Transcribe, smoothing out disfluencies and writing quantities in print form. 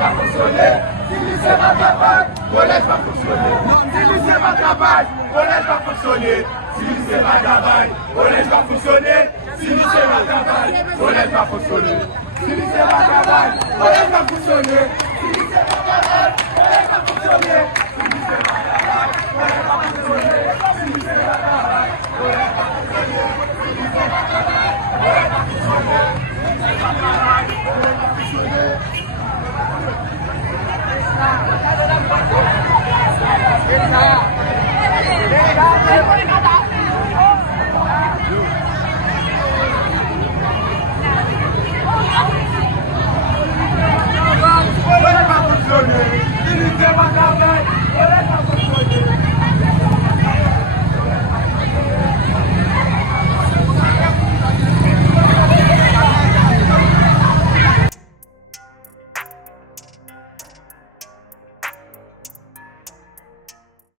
pas fonctionner. Si lycée va travailler, collège va fonctionner. Si lycée va travailler, collège va fonctionner. Si lycée va travailler, collège va fonctionner. Si lycée va travailler, collège va fonctionner. Si lycée va travailler, collège va fonctionner. Si lycée va travailler, collège va fonctionner. Si lycée va travailler, collège va fonctionner. Si lycée va travailler, collège va fonctionner. Si lycée va travailler, collège va fonctionner.